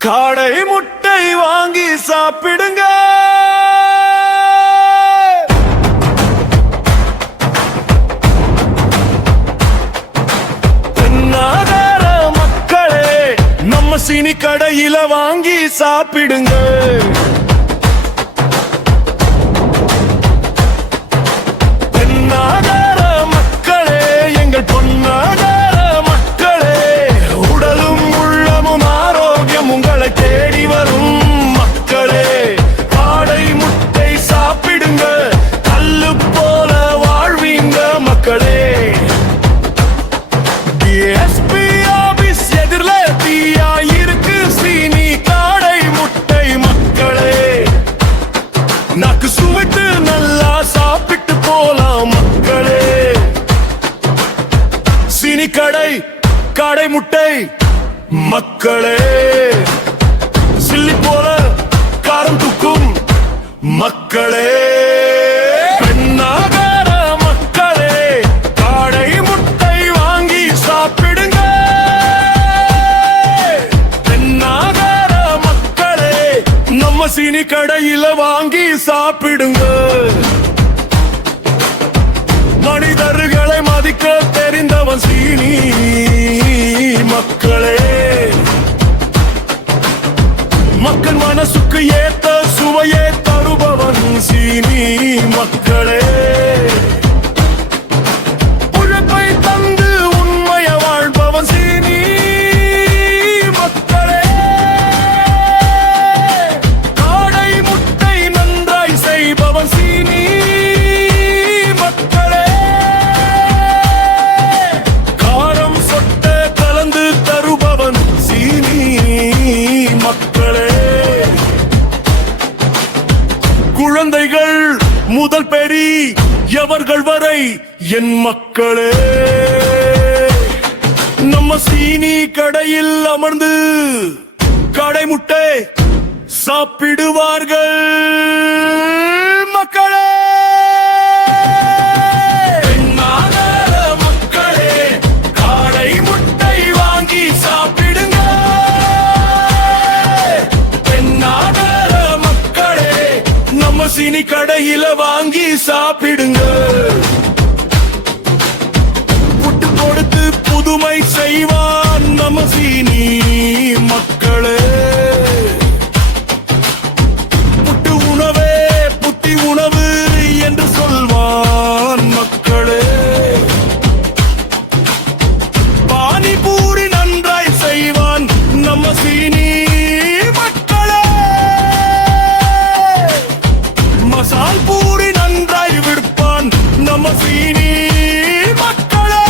காடை முட்டை வாங்கி சாப்பிடுங்க. தென்னாகர மக்களே, நம்ம சீனி கடையில வாங்கி சாப்பிடுங்க. தென்னாகர மக்களே, எங்கள் பொன்னாகர மக்களே, உடலும் உள்ளமும் ஆரோக்கியம் உங்களை தேடி வரும் மக்களே. காடை முட்டை சாப்பிடுங்க, கல்லு போல வாழ்வீங்க மக்களே. எஸ்பி ஆபீஸ் எதிரில தீயா இருக்கு சீனி காடை முட்டை மக்களே. நாக்கு சுவைத்து நல்லா சாப்பிட்டு போலாம் மக்களே. சீனி கடை காடை முட்டை மக்களே, சில்லி போல காரம் தூக்கும் மக்களே. பெண்ணாகர மக்களே, காடை முட்டை வாங்கி சாப்பிடுங்க. பெண்ணாகர மக்களே, நம்ம சீனி கடையில வாங்கி சாப்பிடுங்க. மனிதர்களை மதிக்க தெரிந்தவன் சீனி மக்களே. மக்கள் மனசுக்கு ஏத்த சுவையே தருபவன் சீனி மக்களே. உழைப்பை தந்து உண்மைய வாழ்பவன் சீனி மக்களே. காடை முட்டை நன்றாய் செய்பவன் சீனி மக்களே. காரம் சொட்ட கலந்து தருபவன் சீனி மக்களே. குழந்தைகள் முதல் பெரி எவர்கள் வரை என் மக்களே, நம்ம சீனி கடையில் அமர்ந்து கடை முட்டை சாப்பிடுவார்கள் மக்களே. பெண்ணாகர மக்களே, காடை முட்டை வாங்கி சாப்பிடுங்க. பெண்ணாகர மக்களே, நம்ம சீனி கடையில வாங்கி சாப்பிடுங்க. புட்டு கொடுத்து புதுமை செய்வான் நம்ம சீனி மக்களே. புட்டு உணவே புத்தி உணவு என்று சொல்வான் மக்களே. பானிபூரி நன்றாய் செய்வான் நம்ம சீனி மக்களே. மசால் பூரி நன்றாய் விடுப்பான் நம்ம சீனி மக்களே.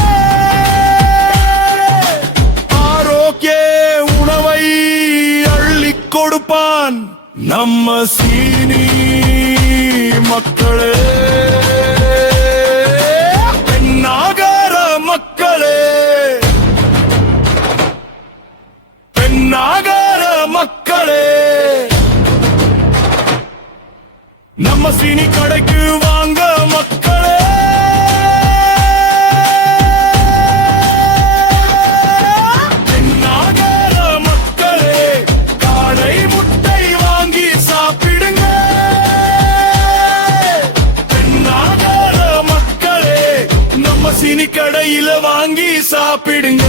ஆரோக்கிய உணவை அள்ளிக் கொடுப்பான் நம்ம சீனி மக்களே. பெண்ணாகர மக்களே, பெண்ணாகர மக்களே, நம்ம சீனி கடைக்கு வாங்க மக்களே. தென்னாகர மக்களே, காடை முட்டை வாங்கி சாப்பிடுங்க. தென்னாகர மக்களே, நம்ம சீனி கடையில வாங்கி சாப்பிடுங்க.